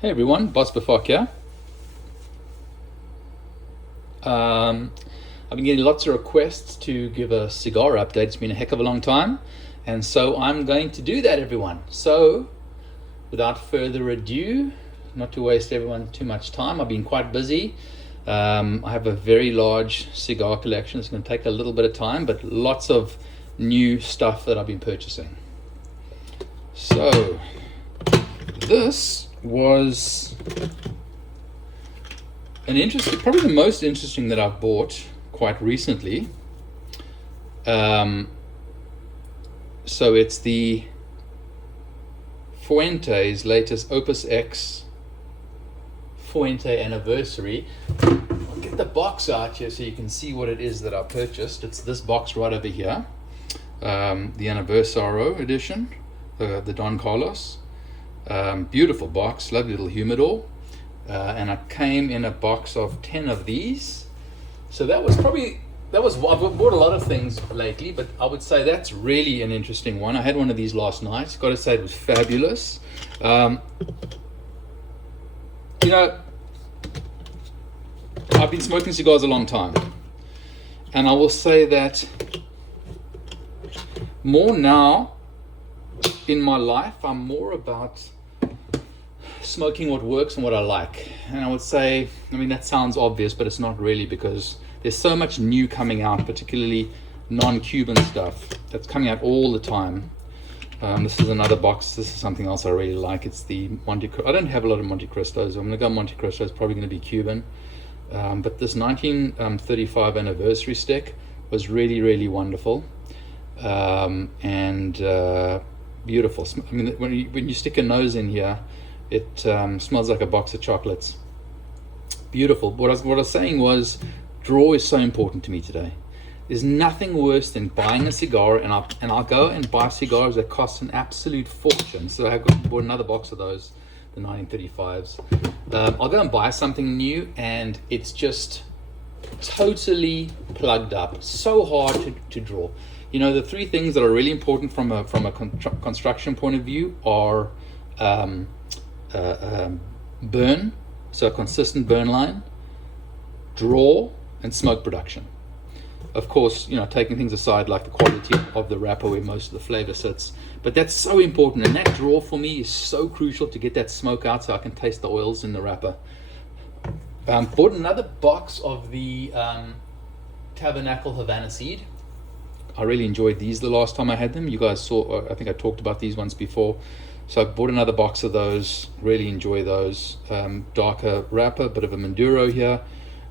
Hey everyone, Boss Bafak here. I've been getting lots of requests to give a cigar update. It's been a heck of a long time, and so I'm going to do that, everyone. So, without further ado, not to waste everyone too much time, I've been quite busy. I have a very large cigar collection. It's going to take a little bit of time, but lots of new stuff that I've been purchasing. So, this was probably the most interesting that I've bought quite recently. So it's the Fuente's latest Opus X Fuente anniversary. I'll get the box out here so you can see what it is that I purchased. It's this box right over here, the Anniversario edition, the Don Carlos. Beautiful box, lovely little humidor, and it came in a box of 10 of these. So I've bought a lot of things lately, but I would say that's really an interesting one. I had one of these last night. Got to say, it was fabulous. I've been smoking cigars a long time, and I will say that more now in my life, I'm more about smoking what works and what I like. And I would say, that sounds obvious, but it's not really, because there's so much new coming out, particularly non-Cuban stuff that's coming out all the time. This is another box. This is something else I really like. It's the Monte Cristo. I don't have a lot of Monte Cristos. I'm going to go Monte Cristo. It's probably going to be Cuban. But this 1935 anniversary stick was really, really wonderful. And beautiful. When you stick a nose in here, it smells like a box of chocolates. Beautiful. What I was saying was, draw is so important to me today. There's nothing worse than buying a cigar, and I'll go and buy cigars that cost an absolute fortune. So I bought another box of those, the 1935s. I'll go and buy something new, and it's just totally plugged up. So hard to draw. The three things that are really important from a construction point of view are burn, so a consistent burn line, draw, and smoke production. Of course, taking things aside, like the quality of the wrapper where most of the flavor sits, but that's so important. And that draw for me is so crucial to get that smoke out, so I can taste the oils in the wrapper. Bought another box of the Tabernacle Havana Seed. I really enjoyed these the last time I had them. You guys saw, I think I talked about these once before. So I bought another box of those. Really enjoy those. Darker wrapper, bit of a Maduro here.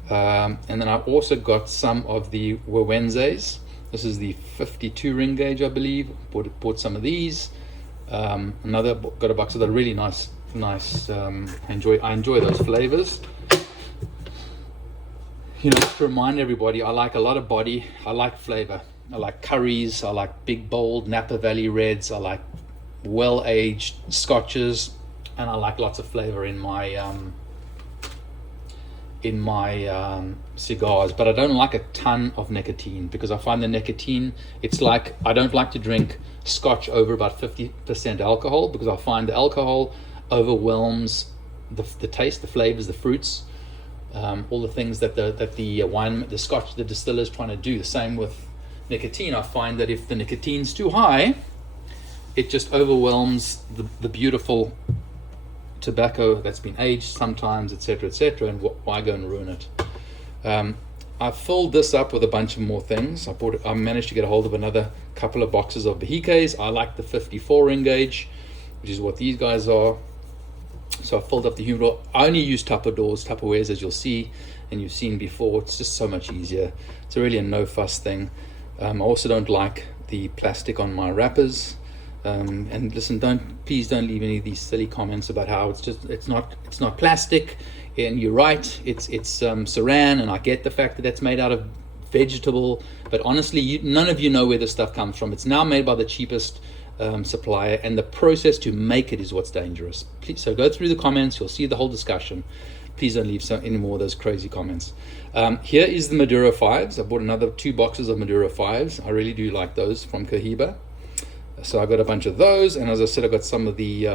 And then I also got some of the Huenses. This is the 52 ring gauge, I believe. Bought some of these. Got a box of the really nice. I enjoy those flavors. Just to remind everybody, I like a lot of body. I like flavor. I like curries. I like big, bold Napa Valley reds. I like well-aged scotches, and I like lots of flavor in my cigars. But I don't like a ton of nicotine, because I find the nicotine, it's like, I don't like to drink scotch over about 50% alcohol, because I find the alcohol overwhelms the taste, the flavors, the fruits, all the things that the wine, the scotch, the distiller is trying to do. The same with nicotine. I find that if the nicotine's too high, it just overwhelms the beautiful tobacco that's been aged sometimes, etc., and why go and ruin it? I filled this up with a bunch of more things. I managed to get a hold of another couple of boxes of Bahiques. I like the 54 ring gauge, which is what these guys are. So I filled up the humidor. I only use Tupperwares, as you'll see, and you've seen before. It's just so much easier. It's really a no fuss thing. I also don't like the plastic on my wrappers. And listen, please don't leave any of these silly comments about how it's not plastic. And you're right, it's saran, and I get the fact that that's made out of vegetable, but honestly, none of you know where this stuff comes from. It's now made by the cheapest supplier, and the process to make it is what's dangerous. Please, so go through the comments, you'll see the whole discussion. Please don't leave any more of those crazy comments. Here is the Maduro 5s. I bought another 2 boxes of Maduro 5s. I really do like those from Cohiba. So I got a bunch of those, and as I said, I got some of the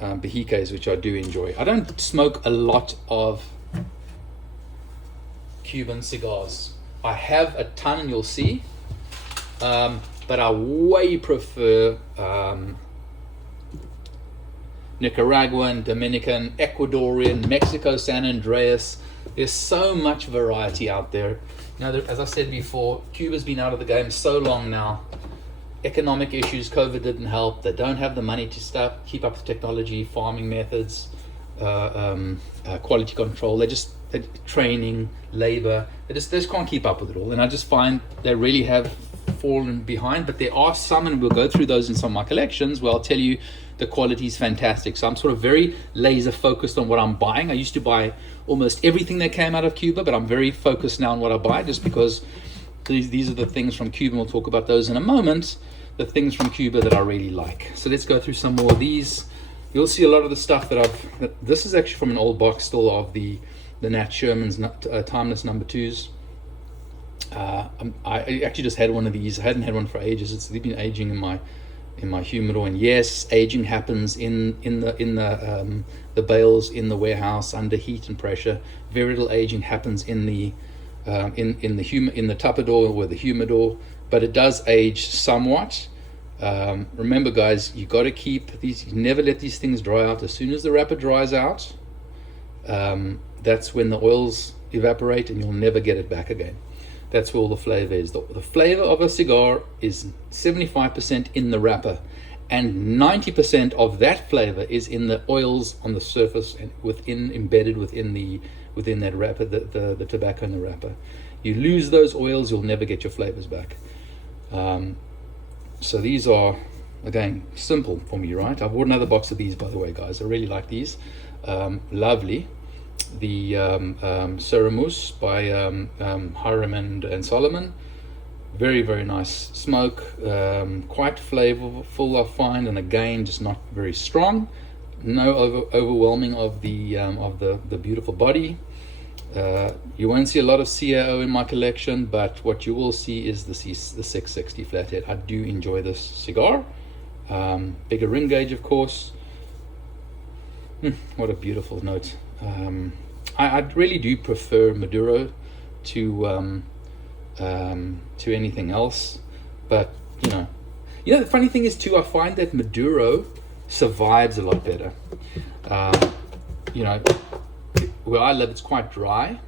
Behikes, which I do enjoy. I don't smoke a lot of Cuban cigars. I have a ton, and you'll see, but I way prefer Nicaraguan, Dominican, Ecuadorian, Mexico, San Andreas. There's so much variety out there. As I said before, Cuba's been out of the game so long now. Economic issues, COVID didn't help. They don't have the money to keep up with technology, farming methods, quality control. They're training, labor. They just can't keep up with it all. And I just find they really have fallen behind. But there are some, and we'll go through those in some of my collections, where I'll tell you the quality is fantastic. So I'm sort of very laser focused on what I'm buying. I used to buy almost everything that came out of Cuba, but I'm very focused now on what I buy, just because these are the things from Cuba. We'll talk about those in a moment. The things from Cuba that I really like. So let's go through some more of these. You'll see a lot of the stuff this is actually from an old box still of the Nat Sherman's Timeless number 2s. I actually just had one of these. I hadn't had one for ages. They've been aging in my humidor, and yes, aging happens in the bales in the warehouse under heat and pressure. Very little aging happens in the Tupperware or the humidor, but it does age somewhat. Remember, guys, you got to keep these. You never let these things dry out. As soon as the wrapper dries out, that's when the oils evaporate, and you'll never get it back again. That's where all the flavor is. The flavor of a cigar is 75% in the wrapper, and 90% of that flavor is in the oils on the surface and embedded within that wrapper, the tobacco in the wrapper. You lose those oils, you'll never get your flavors back. So these are, again, simple for me, right? I bought another box of these, by the way, guys. I really like these. Lovely. The Ceramus by Hiram and Solomon. Very, very nice smoke. Quite flavorful, I find, and again, just not very strong. No overwhelming of the beautiful body. You won't see a lot of CAO in my collection, but what you will see is the 660 flathead. I do enjoy this cigar. Bigger ring gauge, of course. What a beautiful note. I really do prefer Maduro to anything else, but the funny thing is too, I find that Maduro survives a lot better. Where I live, it's quite dry,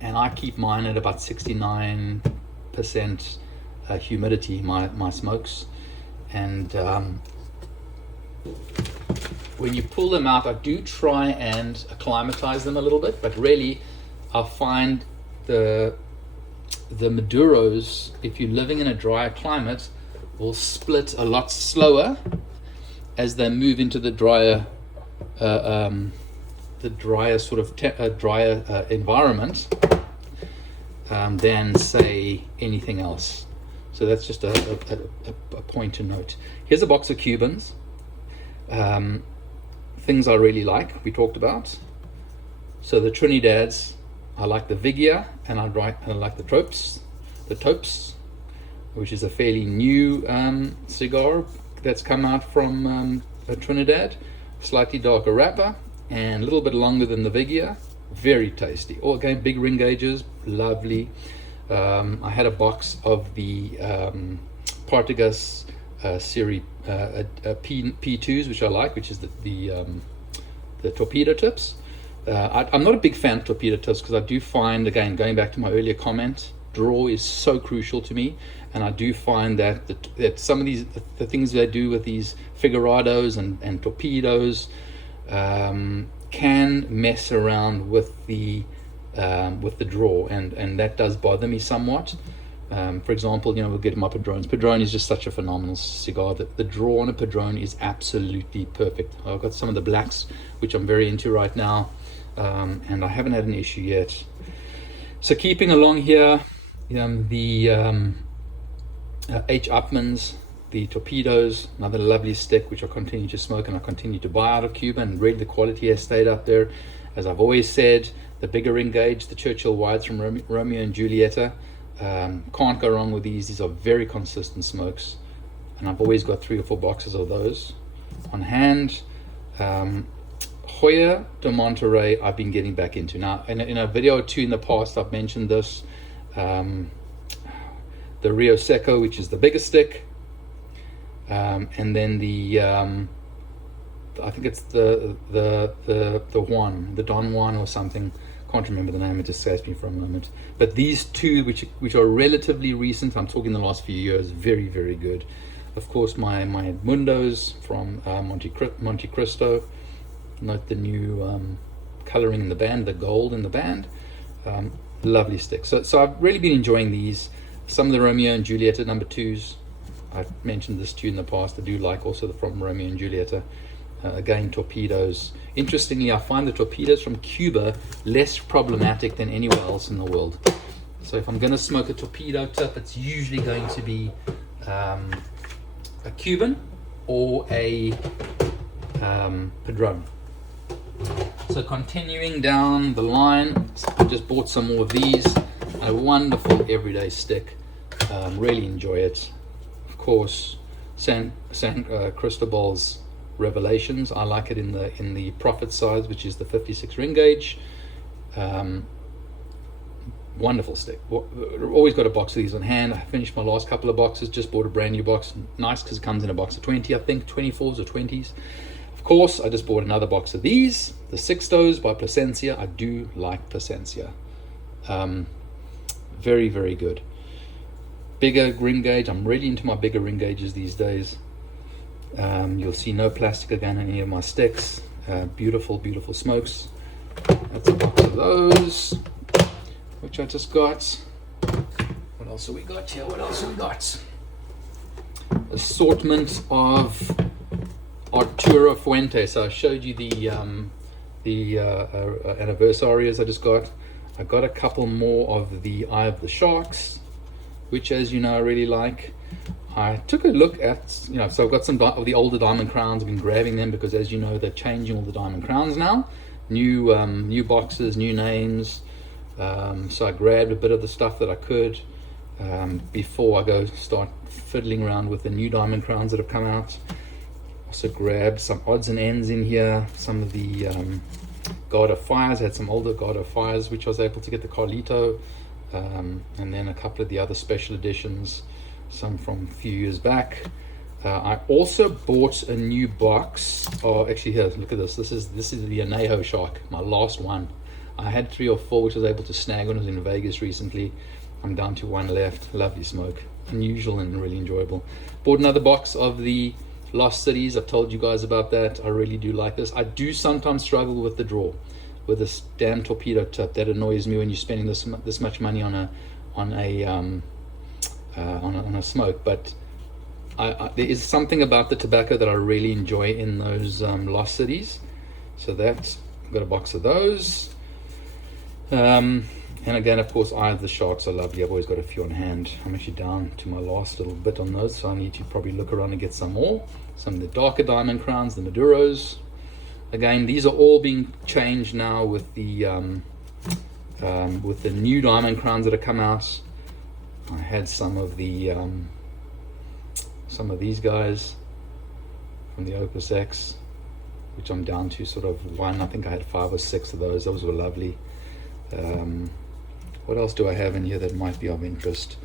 and I keep mine at about 69% humidity, my smokes, and when you pull them out, I do try and acclimatize them a little bit, but really I find the Maduros, if you're living in a drier climate, will split a lot slower as they move into the drier sort of drier environment than, say, anything else. So that's just a point to note. Here's a box of Cubans. Things I really like, we talked about. So the Trinidads, I like the Vigia, and I like the Topes, which is a fairly new cigar that's come out from Trinidad. Slightly darker wrapper and a little bit longer than the Vigia. Very tasty. All again, big ring gauges, lovely. I had a box of the Partagas series P2s, which I like, which is the torpedo tips. I'm not a big fan of torpedo tips because I do find, again, going back to my earlier comment, draw is so crucial to me, and I do find that some of the things they do with these figurados and torpedoes can mess around with the draw, and that does bother me somewhat. For example, we'll get my Padrones. Padron is just such a phenomenal cigar that the draw on a Padron is absolutely perfect. I've got some of the blacks, which I'm very into right now, and I haven't had an issue yet. So keeping along here, the H. Upmans, the Torpedoes, another lovely stick, which I continue to smoke and I continue to buy out of Cuba, and really the quality has stayed up there. As I've always said, the bigger ring gauge, the Churchill Wides from Romeo and Julieta, can't go wrong with these. These are very consistent smokes, and I've always got 3 or 4 boxes of those. on hand. Hoya de Monterey I've been getting back into. Now, in a video or two in the past, I've mentioned this. The Rio Seco, which is the biggest stick. And then the I think it's the Juan, the Don Juan or something. Can't remember the name, it just escapes me for a moment. But these two, which are relatively recent, I'm talking the last few years, very, very good. Of course, my Mundos from Monte Cristo. Note the new coloring in the band, the gold in the band. Lovely stick. So I've really been enjoying these. Some of the Romeo and Julieta number 2s. I've mentioned this to you in the past. I do like also the from Romeo and Julieta. Again, torpedoes. Interestingly, I find the torpedoes from Cuba less problematic than anywhere else in the world. So if I'm going to smoke a torpedo tip, it's usually going to be a Cuban or a Padron. So continuing down the line, I just bought some more of these. A wonderful everyday stick. Really enjoy it. Of course, San Cristobal's Revelations. I like it in the profit size, which is the 56 ring gauge. Wonderful stick. Always got a box of these on hand. I finished my last couple of boxes. Just bought a brand new box. Nice because it comes in a box of 20, I think 24s or 20s. Of course, I just bought another box of these, the Sixtos by Plasencia. I do like Plasencia. Very, very good. Bigger ring gauge. I'm really into my bigger ring gauges these days. You'll see no plastic again in any of my sticks. Beautiful, beautiful smokes. That's a box of those, which I just got. What else have we got here? What else have we got? Assortment of Arturo Fuente. So I showed you the anniversarios I just got. I got a couple more of the Eye of the Sharks, which, as you know, I really like. I took a look at, so I've got some of the older diamond crowns. I've been grabbing them because, as you know, they're changing all the diamond crowns now. New boxes, new names. So I grabbed a bit of the stuff that I could before I go start fiddling around with the new diamond crowns that have come out. Also grabbed some odds and ends in here. Some of the God of Fires. I had some older God of Fires, which I was able to get the Carlito. And then a couple of the other special editions. Some from a few years back. I also bought a new box. Oh, actually, here, look at this. This is the Anejo Shark, my last one. I had 3 or 4, which I was able to snag when I was in Vegas recently. I'm down to 1 left. Lovely smoke, unusual and really enjoyable. Bought another box of the Lost Cities. I've told you guys about that. I really do like this. I do sometimes struggle with the draw, with this damn torpedo tip. That annoys me when you're spending this much money on a smoke, but there is something about the tobacco that I really enjoy in those Lost Cities. So that's, I've got a box of those. And again, of course, Eye of the Sharks are lovely. I've always got a few on hand. I'm actually down to my last little bit on those, so I need to probably look around and get some more. Some of the darker diamond crowns, the Maduros. Again, these are all being changed now with the new diamond crowns that have come out. I had some of these guys from the Opus X, which I'm down to sort of 1. I think I had 5 or 6 of those. Those were lovely. What else do I have in here that might be of interest?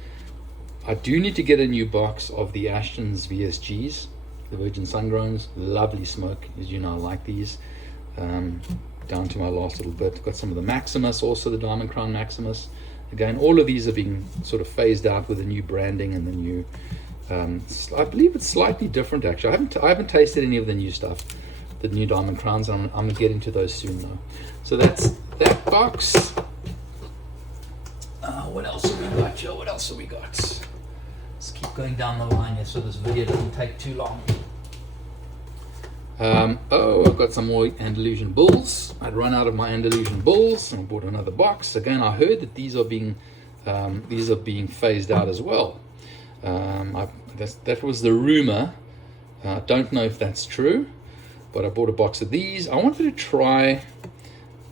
I do need to get a new box of the Ashton's VSGs, the Virgin Sungrowns. Lovely smoke, as you know, I like these. Down to my last little bit. Got some of the Maximus, also the Diamond Crown Maximus. Again, all of these are being sort of phased out with the new branding and the new. I believe it's slightly different actually. I haven't tasted any of the new stuff, the new Diamond Crowns. I'm gonna get into those soon though. So that's that box. What else have we got, Joe? What else have we got? Let's keep going down the line here so this video doesn't take too long. I've got some more Andalusian Bulls. I'd run out of my Andalusian Bulls and I bought another box. Again, I heard that these are being phased out as well. That was the rumor. I don't know if that's true, but I bought a box of these. I wanted to try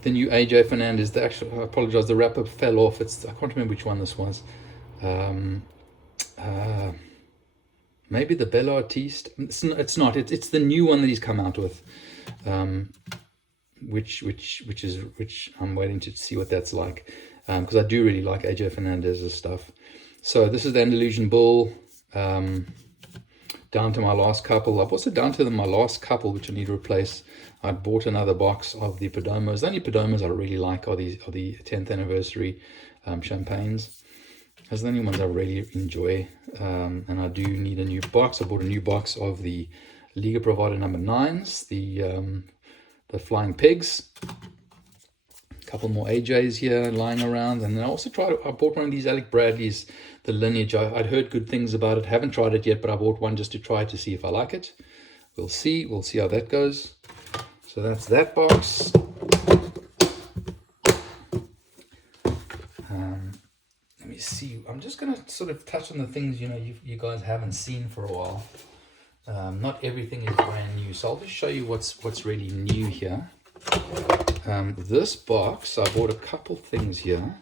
the new AJ Fernandez. I apologize, the wrapper fell off. I can't remember which one this was. maybe the Bello Artiste. It's not. It's the new one that he's come out with, which I'm waiting to see what that's like, because I do really like AJ Fernandez's stuff. So this is the Andalusian Bull. Down to my last couple. I've also down to my last couple, which I need to replace. I bought another box of the Perdomos. The only Perdomos I really like are the 10th anniversary champagnes. Those are the only ones I really enjoy. And I do need a new box. I bought a new box of the Liga Privada number 9s, the Flying Pigs. A couple more AJs here lying around. And then I also I bought one of these Alec Bradley's, the Lineage. I'd heard good things about it. Haven't tried it yet, but I bought one just to try it to see if I like it. We'll see how that goes. So that's that box. Let me see. I'm just going to sort of touch on the things you guys haven't seen for a while. Not everything is brand new, so I'll just show you what's really new here. This box, I bought a couple things here.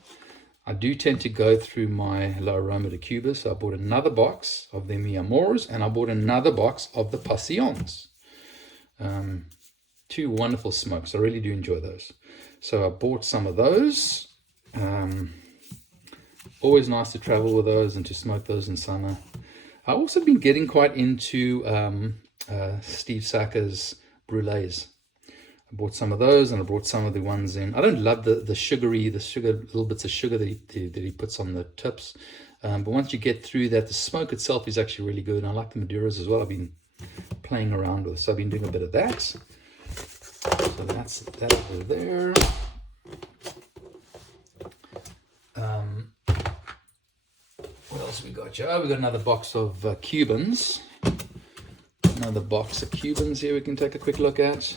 I do tend to go through my La Aroma de Cuba, so I bought another box of the Mi Amores, and I bought another box of the Passions. Two wonderful smokes. I really do enjoy those. So I bought some of those. Always nice to travel with those and to smoke those in summer. I've also been getting quite into Steve Sacker's Brûlés. I bought some of those, and I brought some of the ones in. I don't love the sugar, little bits of sugar that he puts on the tips. But once you get through that, the smoke itself is actually really good. And I like the Maduras as well. I've been playing around with, so I've been doing a bit of that. So that's that over there. What else we got here? Oh, we got another box of Cubans. Another box of Cubans here we can take a quick look at.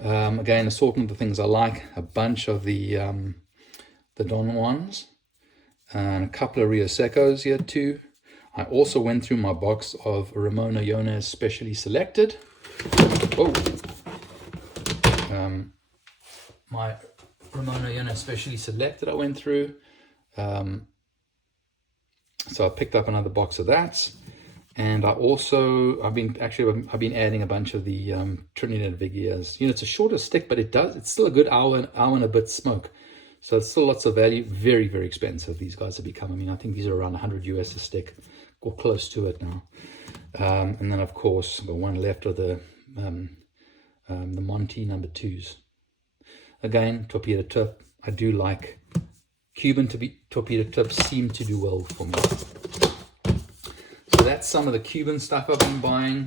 Again, assortment of things I like. A bunch of the Don Juans. And a couple of Rio Secos here too. I also went through my box of Ramona Yones Specially Selected. Oh. My Ramona Yones Specially Selected I went through. So I picked up another box of that. And I've been adding a bunch of the Trinidad Vigias. It's a shorter stick, but it's still a good hour and a bit smoke. So it's still lots of value. Very, very expensive, these guys have become. I mean, I think these are around 100 US a stick, or close to it now. And then, of course, I've got one left of the Monty number 2s. Again, torpedo tip. I do like Cuban torpedo tips, seem to do well for me. So that's some of the Cuban stuff I've been buying.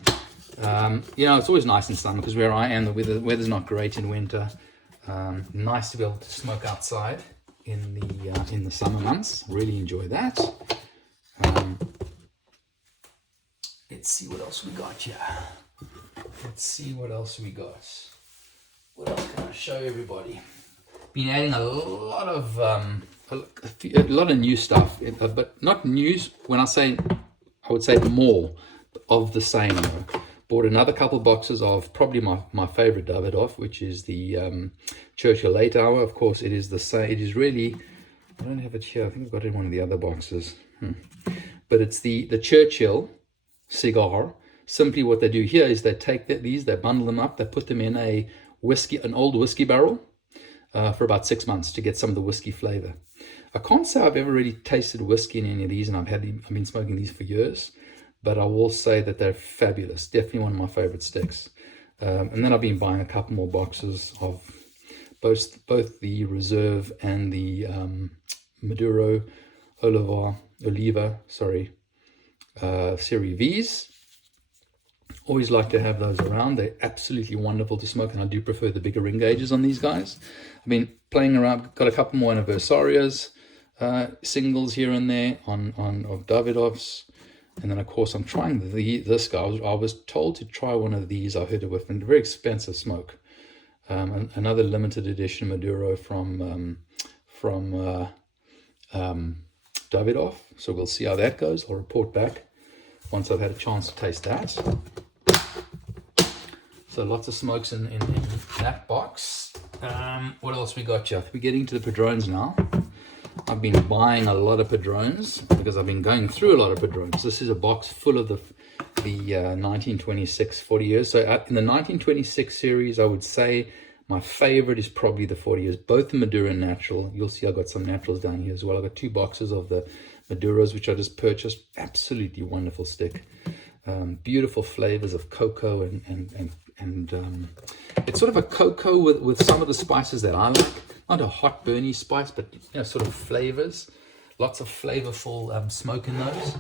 It's always nice in summer because where I am, the weather's not great in winter. Nice to be able to smoke outside in the summer months. Really enjoy that. Let's see what else we got here. What else can I show everybody? Been adding a lot of new stuff, but not news. When I say, I would say more of the same. Bought another couple boxes of probably my favorite Davidoff, which is the Churchill Late Hour. Of course, it is the same. It is really, I don't have it here. I think I've got it in one of the other boxes. But it's the Churchill cigar. Simply what they do here is they take these, they bundle them up, they put them in an old whiskey barrel for about 6 months to get some of the whiskey flavor. I can't say I've ever really tasted whiskey in any of these, and I've been smoking these for years, but I will say that they're fabulous. Definitely one of my favorite sticks. And then I've been buying a couple more boxes of both the Reserve and the Maduro Oliva, Series V's. Always like to have those around. They're absolutely wonderful to smoke, and I do prefer the bigger ring gauges on these guys. I've been playing around, got a couple more Anniversarios singles here and there of Davidoffs. And then, of course, I'm trying this guy. I was told to try one of these. I heard it with a very expensive smoke. Another limited edition Maduro from Davidoff. So we'll see how that goes. I'll report back once I've had a chance to taste that. So lots of smokes in that box. What else we got here? We're getting to the Padrones now. I've been buying a lot of Padrones because I've been going through a lot of Padrones. This is a box full of the 1926 40 years. So in the 1926 series, I would say my favorite is probably the 40 years, both the Maduro and natural. You'll see I've got some naturals down here as well. I've got 2 boxes of the Maduros, which I just purchased. Absolutely wonderful stick. Beautiful flavors of cocoa and it's sort of a cocoa with some of the spices that I like. Not a hot burny spice, but sort of flavors. Lots of flavorful smoke in those.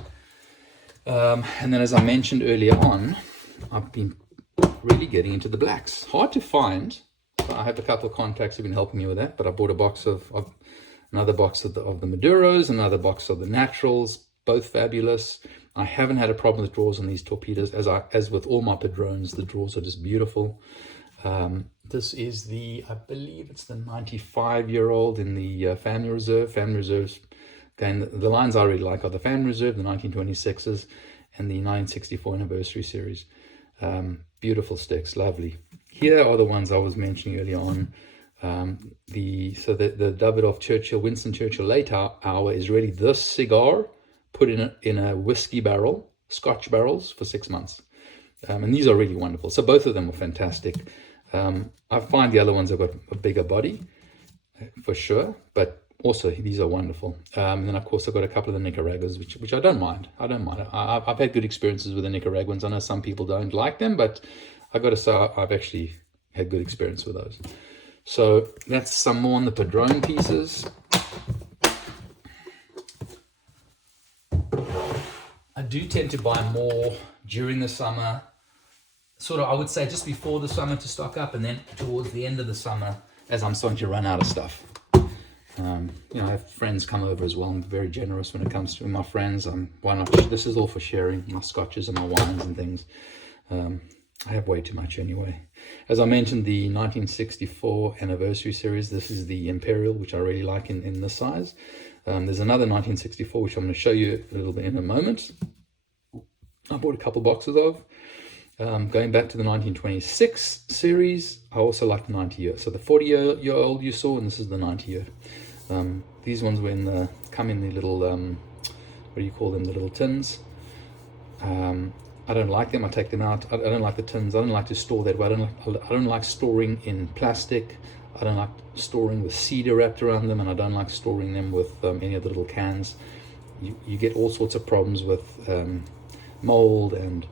And then, as I mentioned earlier on, I've been really getting into the blacks. Hard to find. So I have a couple of contacts who've been helping me with that. But I bought a box of another box of the Maduros, another box of the naturals. Both fabulous. I haven't had a problem with draws on these torpedoes. As with all my Padrones, the draws are just beautiful. This is I believe it's the 95-year-old in the Family Reserve. Family Reserves, again, the lines I really like are the Family Reserve, the 1926s, and the 1964 anniversary series. Beautiful sticks, lovely. Here are the ones I was mentioning earlier on. The Davidoff Churchill, Winston Churchill late hour is really this cigar put in a whiskey barrel, Scotch barrels for 6 months. And these are really wonderful. So both of them are fantastic. I find the other ones have got a bigger body for sure, but also these are wonderful. And then of course I've got a couple of the Nicaraguas, which I don't mind. I've had good experiences with the Nicaraguans. I know some people don't like them, but I've got to say I've actually had good experience with those. So that's some more on the Padron pieces. I do tend to buy more during the summer, sort of, I would say just before the summer to stock up, and then towards the end of the summer as I'm starting to run out of stuff. I have friends come over as well. I'm very generous when it comes to my friends. Why not? This is all for sharing, my scotches and my wines and things. I have way too much anyway. As I mentioned, the 1964 anniversary series, this is the Imperial, which I really like in this size. There's another 1964, which I'm going to show you a little bit in a moment. I bought a couple boxes of. Going back to the 1926 series, I also like the 90-year. So the 40-year-old you saw, and this is the 90-year. These ones come in the little, what do you call them, the little tins. I don't like them. I take them out. I don't like the tins. I don't like to store that way. I don't like storing in plastic. I don't like storing with cedar wrapped around them, and I don't like storing them with any of the little cans. You get all sorts of problems with mold and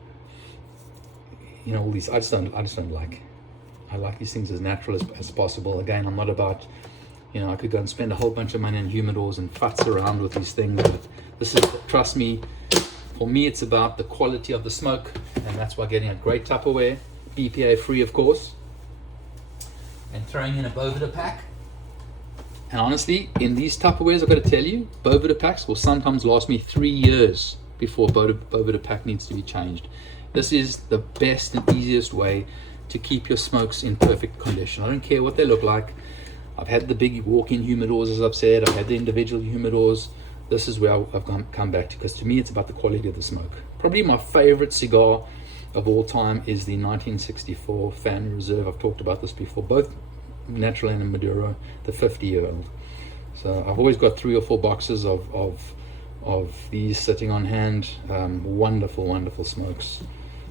all these. I just don't like. I like these things as natural as possible. Again, I'm not about, I could go and spend a whole bunch of money on humidors and futz around with these things, but this is, trust me, for me, it's about the quality of the smoke, and that's why getting a great Tupperware, BPA free, of course, and throwing in a Boveda pack. And honestly, in these Tupperwares, I've got to tell you, Boveda packs will sometimes last me 3 years before Boveda pack needs to be changed. This is the best and easiest way to keep your smokes in perfect condition. I don't care what they look like. I've had the big walk-in humidors, as I've said. I've had the individual humidors. This is where I've come back to, because to me it's about the quality of the smoke. Probably my favorite cigar of all time is the 1964 Family Reserve. I've talked about this before, both natural and Maduro, the 50-year-old. So I've always got 3 or 4 boxes of these sitting on hand. Wonderful smokes.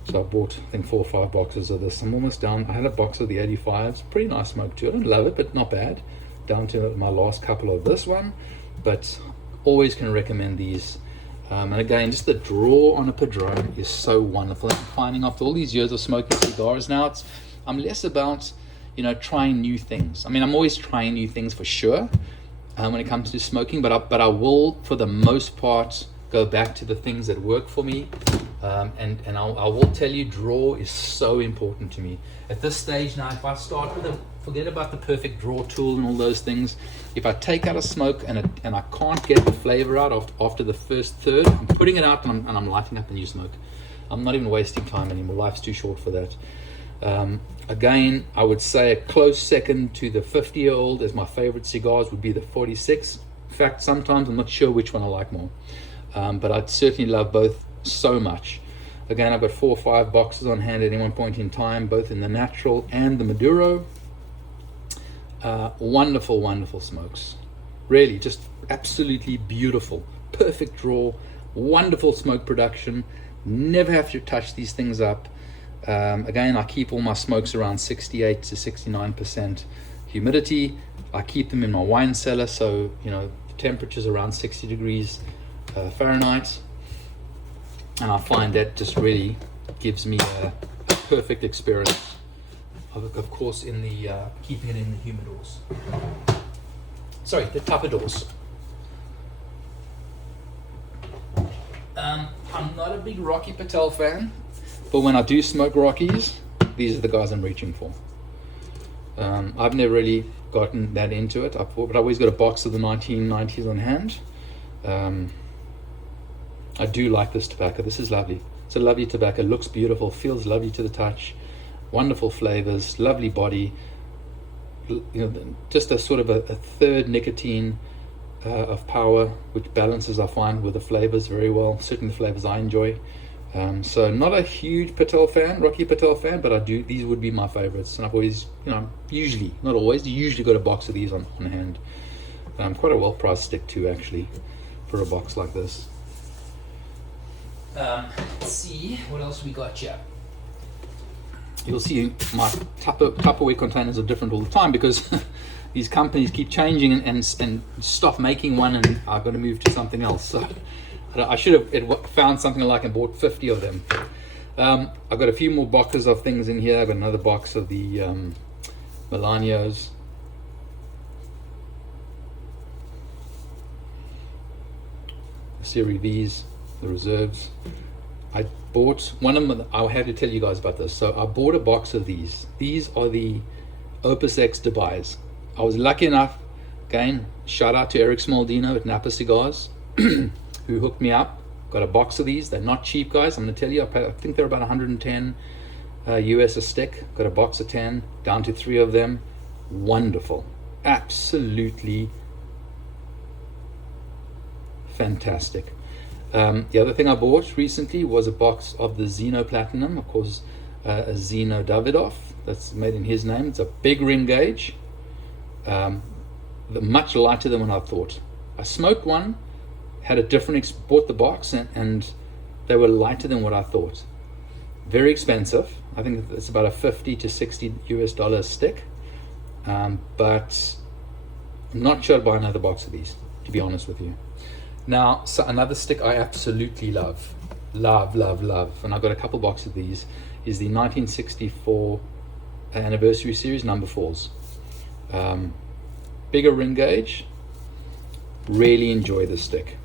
So I bought, I think, 4 or 5 boxes of this. I'm almost down. I had a box of the 85s. Pretty nice smoke too. I don't love it, but not bad. Down to my last couple of this one. But always can recommend these. And again, just the draw on a Padron is so wonderful. And finding after all these years of smoking cigars now, I'm less about, trying new things. I mean, I'm always trying new things for sure when it comes to smoking, but I will, for the most part, go back to the things that work for me. And I will tell you, draw is so important to me. At this stage now, if I start with forget about the perfect draw tool and all those things. If I take out a smoke and I can't get the flavor out after the first third, I'm putting it out and I'm lighting up a new smoke. I'm not even wasting time anymore. Life's too short for that. Again, I would say a close second to the 50-year-old as my favorite cigars would be the 46. In fact, sometimes I'm not sure which one I like more. But I'd certainly love both so much. Again, I've got 4 or 5 boxes on hand at any one point in time, both in the natural and the Maduro. Wonderful smokes. Really, just absolutely beautiful. Perfect draw, wonderful smoke production. Never have to touch these things up. Again, I keep all my smokes around 68 to 69% humidity. I keep them in my wine cellar, so the temperature's around 60 degrees Fahrenheit, and I find that just really gives me a perfect experience. Of course, in the keeping it in the humidors. Sorry, the Tupperware. I'm not a big Rocky Patel fan, but when I do smoke Rockies, these are the guys I'm reaching for. I've never really gotten that into it, but I've always got a box of the 1990s on hand. I do like this tobacco. This is lovely. It's a lovely tobacco. Looks beautiful, feels lovely to the touch, wonderful flavors, lovely body. Just a sort of a third nicotine of power, which balances, I find, with the flavors very well. Certainly the flavors I enjoy. So not a huge Rocky Patel fan, but these would be my favorites. And I've always, usually, not always, usually got a box of these on hand. Quite a well-priced stick too, actually, for a box like this. Let's see, what else we got here? You'll see my Tupperware containers are different all the time because these companies keep changing and stop making one, and I've got to move to something else. So I should have found something like and bought 50 of them. I've got a few more boxes of things in here. I've got another box of the Melanios. The Series V's, the reserves. I bought one of them. I'll have to tell you guys about this. So I bought a box of these. These are the Opus X Dubais. I was lucky enough, again, shout out to Eric Smaldino at Napa Cigars, who hooked me up. Got a box of these. They're not cheap, guys. I'm going to tell you, I think they're about 110 US a stick. Got a box of 10, down to 3 of them. Wonderful. Absolutely fantastic. The other thing I bought recently was a box of the Zeno Platinum, of course, a Zeno Davidoff. That's made in his name. It's a big ring gauge, much lighter than what I thought. I smoked one, had a different, bought the box, and they were lighter than what I thought. Very expensive. I think it's about a 50 to 60 US dollar stick, but I'm not sure I'd buy another box of these, to be honest with you. Now, so another stick I absolutely love, and I've got a couple boxes of these, is the 1964 anniversary series number 4s. Bigger ring gauge. Really enjoy this stick.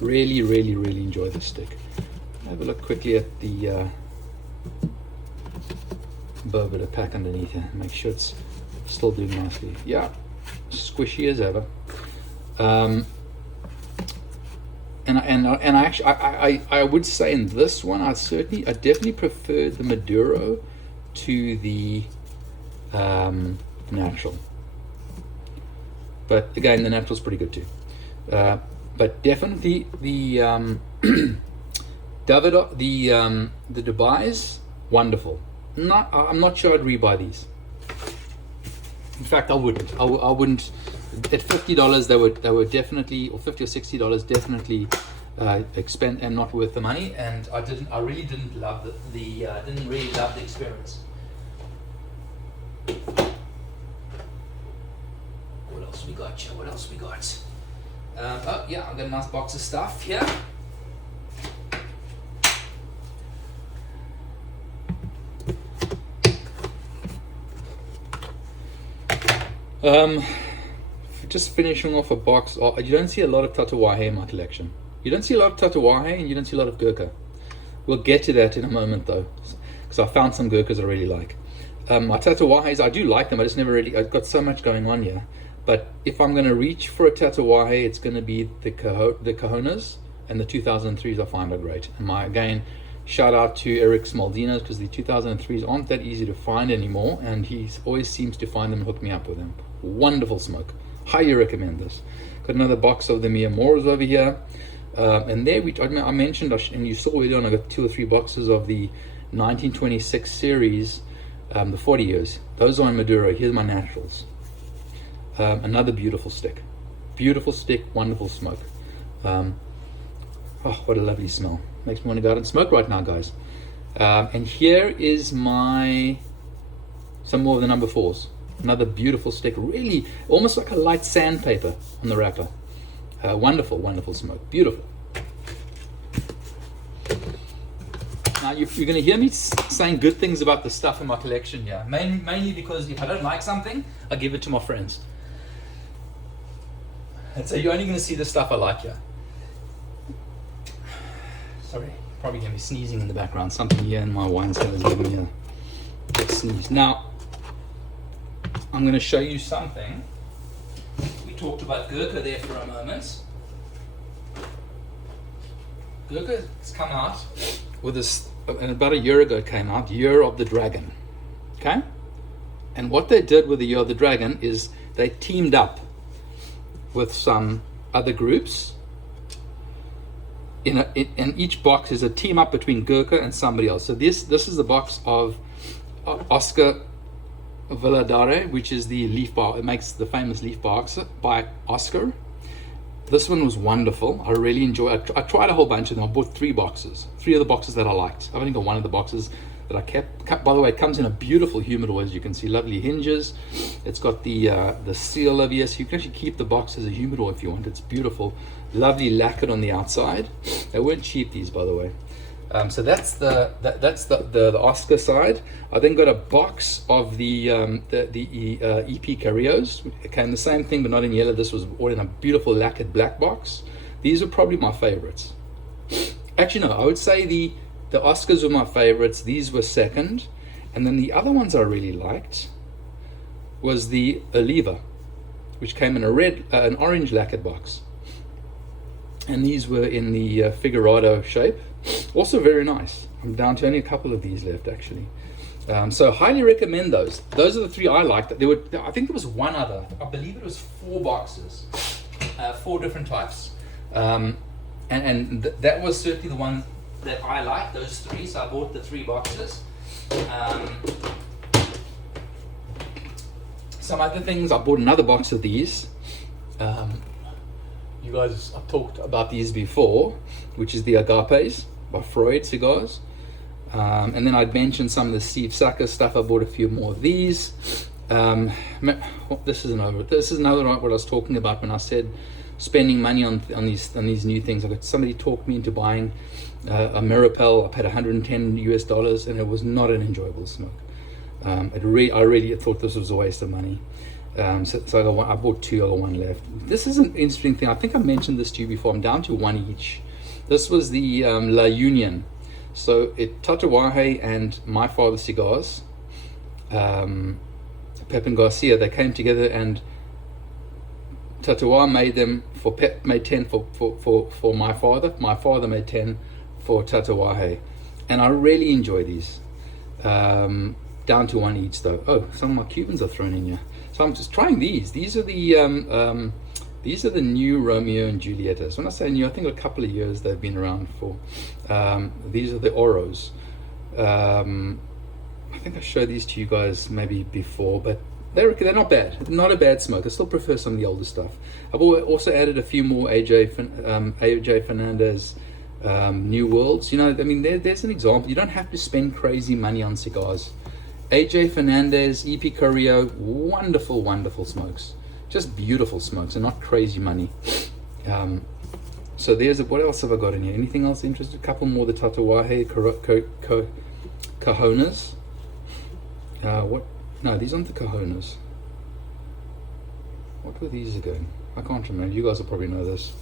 Really enjoy this stick. Have a look quickly at the bourbon pack underneath here. Make sure it's still doing nicely. Yeah, squishy as ever. And I would say in this one, I definitely prefer the Maduro to the natural. But again, the natural's pretty good too. But definitely the Davidoff, the Dubais, wonderful. I'm not sure I'd rebuy these. In fact, I wouldn't. I wouldn't. At $50, they were definitely, or $50 or $60, definitely expend and not worth the money. And I really didn't love didn't really love the experience. What else we got? What else we got? Oh yeah, I've got a nice box of stuff here. Just finishing off a box. You don't see a lot of Tatuaje in my collection. You don't see a lot of Tatuaje, and you don't see a lot of Gurkha. We'll get to that in a moment, though, because I found some Gurkhas I really like. My Tatuajes, I do like them. I've got so much going on here. But if I'm going to reach for a Tatuaje, it's going to be the Cajonas, and the 2003s I find are great. And again, shout out to Eric Smaldino, because the 2003s aren't that easy to find anymore, and he always seems to find them and hook me up with them. Wonderful smoke. Highly recommend this. Got another box of the Miamoros over here. And there I mentioned, and you saw earlier on, I got 2 or 3 boxes of the 1926 series, the 40 years. Those are in Maduro. Here's my naturals. Another beautiful stick. Beautiful stick, wonderful smoke. Oh, what a lovely smell. Makes me want to go out and smoke right now, guys. And here is some more of the number 4s. Another beautiful stick, really almost like a light sandpaper on the wrapper. Wonderful, wonderful smoke. Beautiful. Now you're going to hear me saying good things about the stuff in my collection here. Mainly because if I don't like something, I give it to my friends. And so you're only going to see the stuff I like here. Sorry, probably going to be sneezing in the background. Something here in my wine cellar is giving me a sneeze. Now, I'm going to show you something. We talked about Gurkha there for a moment. Gurkha has come out with this, and about a year ago it came out, Year of the Dragon. Okay? And what they did with the Year of the Dragon is they teamed up with some other groups. In each box is a team up between Gurkha and somebody else. So this is the box of Oscar Villadare, which is the leaf bar. It makes the famous leaf box by Oscar. This one was wonderful. I really enjoyed it. I tried a whole bunch of them. I bought 3 boxes. 3 of the boxes that I liked. I've only got one of the boxes that I kept. By the way, it comes in a beautiful humidor, as you can see. Lovely hinges. It's got the seal over here, so you can actually keep the box as a humidor if you want. It's beautiful. Lovely lacquered on the outside. They weren't cheap, these, by the way. So that's the Oscar side. I then got a box of the EP Carrios. It came the same thing, but not in yellow. This was all in a beautiful lacquered black box. These are probably my favorites. Actually, no, I would say the Oscars were my favorites. These were second, and then the other ones I really liked was the Oliva, which came in an orange lacquered box, and these were in the Figurado shape. Also very nice. I'm down to only a couple of these left, actually. So highly recommend those. Those are the 3 I liked. I think there was one other. I believe it was 4 boxes, 4 different types, and that was certainly the one that I liked. Those 3. So I bought the 3 boxes. Some other things. I bought another box of these. You guys, I've talked about these before, which is the Agapes by Freud cigars. And then I'd mentioned some of the Steve Saka stuff. I bought a few more of these. This is another what I was talking about when I said spending money on these new things. Somebody talked me into buying a Mirapel. I paid $110 and it was not an enjoyable smoke. I really thought this was a waste of money. So I bought 2, I got 1 left. This is an interesting thing. I think I mentioned this to you before. I'm down to 1 each. This was the La Union. So Tatuaje and My Father Cigars, Pep and Garcia, they came together, and Tatuaje made them for Pep, made 10 for My Father. My Father made 10 for Tatuaje. And I really enjoy these. Down to 1 each though. Oh, some of my Cubans are thrown in here. So I'm just trying these. These are the new Romeo and Julietas. When I say new, I think a couple of years they've been around for. These are the Oros. I think I showed these to you guys maybe before, but they're not bad. Not a bad smoke. I still prefer some of the older stuff. I've also added a few more AJ Fernandez New Worlds. You know, I mean, there's an example. You don't have to spend crazy money on cigars. AJ Fernandez, EP Carrillo, wonderful, wonderful smokes. Just beautiful smokes and not crazy money. So what else have I got in here? Anything else interesting? A couple more, the Tatuaje Cajonas. No, these aren't the Cajonas. What were these again? I can't remember. You guys will probably know this.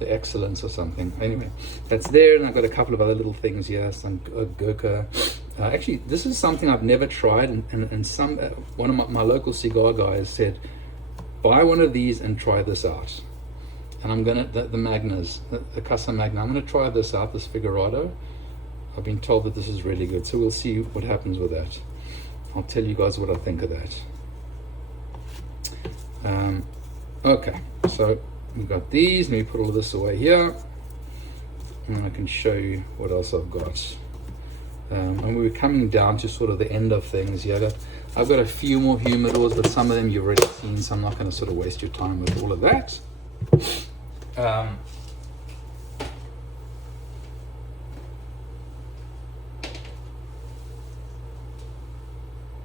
The Excellence or something. Anyway, that's there, and I've got a couple of other little things here. Some Gurkha. Actually, this is something I've never tried, and one of my local cigar guys said, buy one of these and try this out. And I'm gonna the Magnas, the Casa Magna. I'm gonna try this out, this Figurado. I've been told that this is really good, so we'll see what happens with that. I'll tell you guys what I think of that. Okay, so we've got these. Let me put all this away here, and I can show you what else I've got. And we're coming down to sort of the end of things here. I've got a few more humidors, but some of them you've already seen, so I'm not going to sort of waste your time with all of that.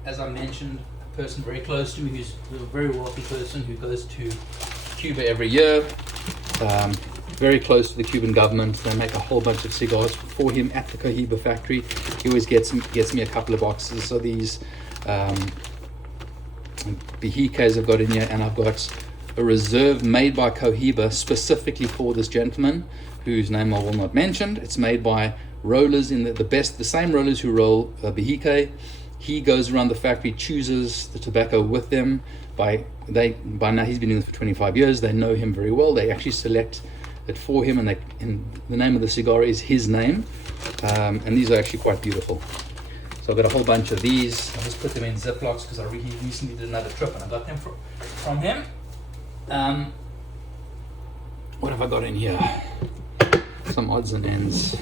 As I mentioned, a person very close to me, who's a very wealthy person who goes to Cuba every year, very close to the Cuban government. They make a whole bunch of cigars for him at the Cohiba factory. He always gets me a couple of boxes. So these Behikes I've got in here, and I've got a reserve made by Cohiba specifically for this gentleman, whose name I will not mention. It's made by rollers in the same rollers who roll Behike. He goes around the factory, chooses the tobacco with them. By now he's been doing this for 25 years. They know him very well. They actually select it for him, and the name of the cigar is his name. And these are actually quite beautiful. So I've got a whole bunch of these. I just put them in Ziplocs because he recently did another trip and I got them from him. What have I got in here? Some odds and ends.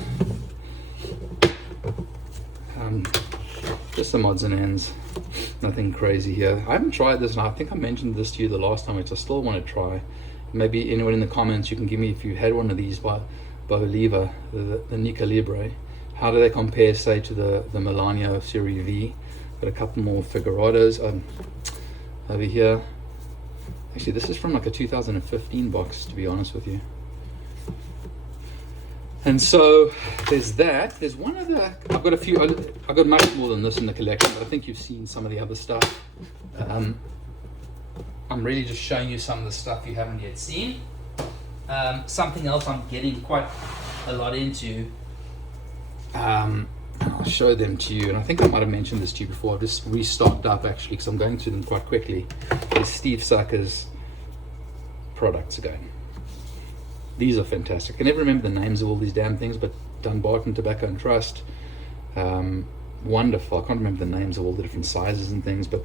Just some odds and ends. Nothing crazy here. I haven't tried this, and I think I mentioned this to you the last time, which I still want to try. Maybe anyone in the comments, you can give me if you had one of these by Oliva, the Nica Libre. How do they compare, say, to the Melanio Serie V? Got a couple more Figurados over here. Actually, this is from like a 2015 box, to be honest with you. And so there's that. There's one other. I've got much more than this in the collection, but I think you've seen some of the other stuff. I'm really just showing you some of the stuff you haven't yet seen. Something else I'm getting quite a lot into. I'll show them to you, and I think I might have mentioned this to you before. I've just restocked up actually because I'm going through them quite quickly. There's Steve Sacker's products again. These are fantastic. I never remember the names of all these damn things, but Dunbarton Tobacco and Trust, wonderful. I can't remember the names of all the different sizes and things, but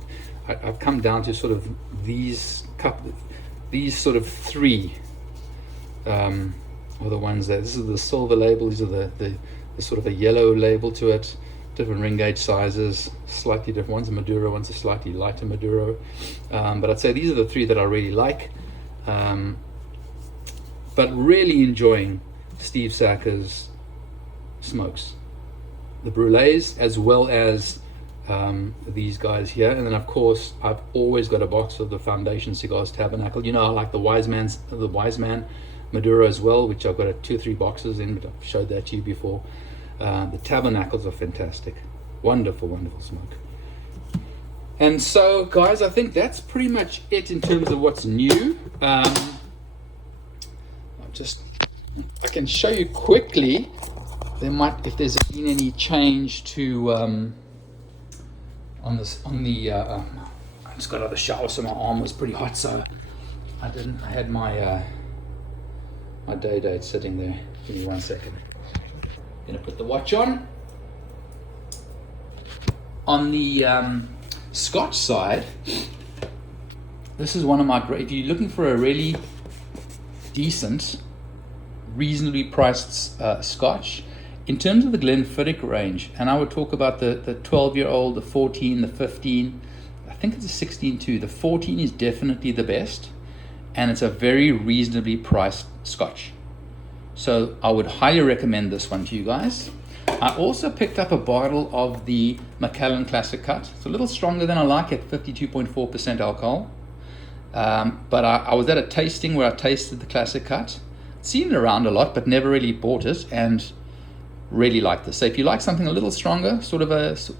I've come down to sort of these sort of three are the ones that, this is the silver label, these are the sort of a yellow label to it, different ring gauge sizes, slightly different. One's a Maduro, one's a slightly lighter Maduro, but I'd say these are the three that I really like. But really enjoying Steve Sacker's smokes, the Brulés, as well as these guys here. And then of course I've always got a box of the Foundation Cigars Tabernacle. You know, I like the Wise Man Maduro as well, which I've got 2 or 3 boxes in, but I've showed that to you before. The Tabernacles are fantastic. Wonderful, wonderful smoke. And so guys, I think that's pretty much it in terms of what's new. I can show you quickly. If there's been any change to I just got out of the shower, so my arm was pretty hot, so I had my my day date sitting there. Give me 1 second. Gonna put the watch on. On the Scotch side, this is one of my great. If you're looking for a really decent, reasonably priced Scotch, in terms of the Glenfiddich range, and I would talk about the 12-year-old, the 14, the 15, I think it's a 16 too. The 14 is definitely the best, and it's a very reasonably priced Scotch. So I would highly recommend this one to you guys. I also picked up a bottle of the Macallan Classic Cut. It's a little stronger than I like at 52.4% alcohol. But I was at a tasting where I tasted the Classic Cut. Seen it around a lot, but never really bought it, and really like this. So if you like something a little stronger, sort of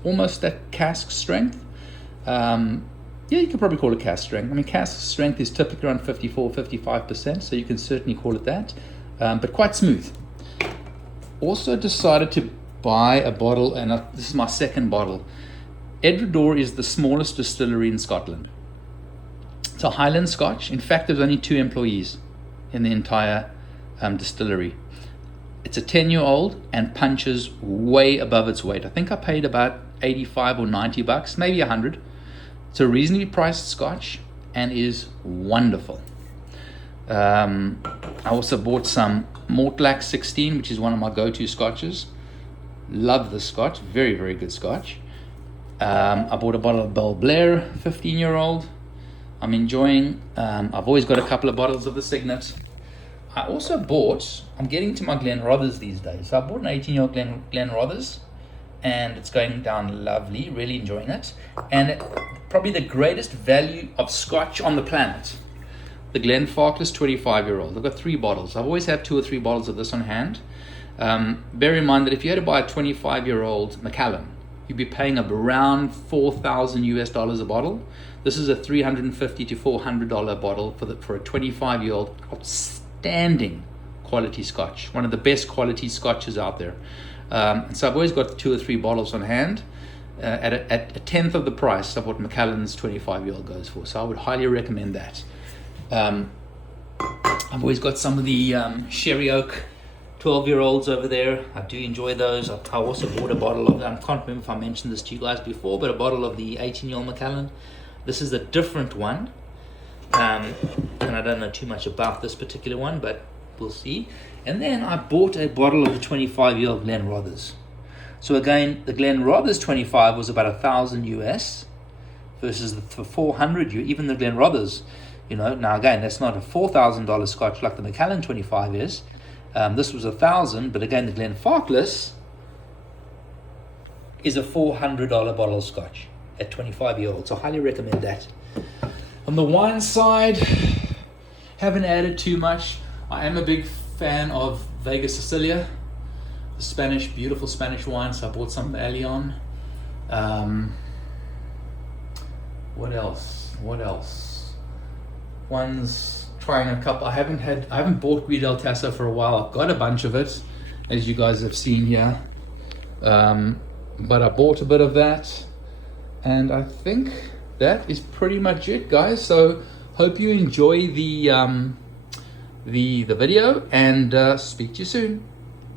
almost that cask strength, yeah, you could probably call it cask strength. I mean, cask strength is typically around 54-55%, so you can certainly call it that, but quite smooth. Also decided to buy a bottle, and this is my second bottle. Edredor is the smallest distillery in Scotland. It's a Highland Scotch. In fact, there's only 2 employees in the entire distillery. It's a 10-year-old and punches way above its weight. I think I paid about 85 or 90 bucks, maybe 100. It's a reasonably priced Scotch and is wonderful. I also bought some Mortlach 16, which is one of my go-to Scotches. Love this Scotch, very, very good Scotch. I bought a bottle of Belle Blair, 15-year-old. I'm enjoying. I've always got a couple of bottles of the Signet. I also bought, I'm getting to my Glenrothes these days. So I bought an 18-year-old Glenrothes, and it's going down lovely, really enjoying it. And probably the greatest value of Scotch on the planet, the Glenfarclas 25-year-old. I've got 3 bottles. I've always had 2 or 3 bottles of this on hand. Bear in mind that if you had to buy a 25-year-old Macallan, you'd be paying around $4,000 a bottle. This is a $350 to $400 bottle for a 25-year-old outstanding quality Scotch, one of the best quality Scotches out there. And so I've always got 2 or 3 bottles on hand at a tenth of the price of what Macallan's 25-year-old goes for. So I would highly recommend that. I've always got some of the Sherry Oak 12-year-olds over there. I do enjoy those. I also bought a bottle of, I can't remember if I mentioned this to you guys before, but a bottle of the 18-year-old Macallan. This is a different one. And I don't know too much about this particular one, but we'll see. And then I bought a bottle of the 25-year-old Glenrothes. So again, the Glenrothes 25 was about $1,000 US versus the 400. Even the Glenrothes, now again, that's not a $4,000 Scotch like the Macallan 25 is. This was $1,000, but again, the Glenfarclas is a $400 bottle of Scotch at 25-year-old. So I highly recommend that. On the wine side, haven't added too much. I am a big fan of Vega Sicilia, the beautiful Spanish wine. So I bought some early on. What else? One's trying a couple. I haven't bought Gris del Tasso for a while. I've got a bunch of it, as you guys have seen here. But I bought a bit of that, and I think that is pretty much it, guys. So hope you enjoy the video, and speak to you soon.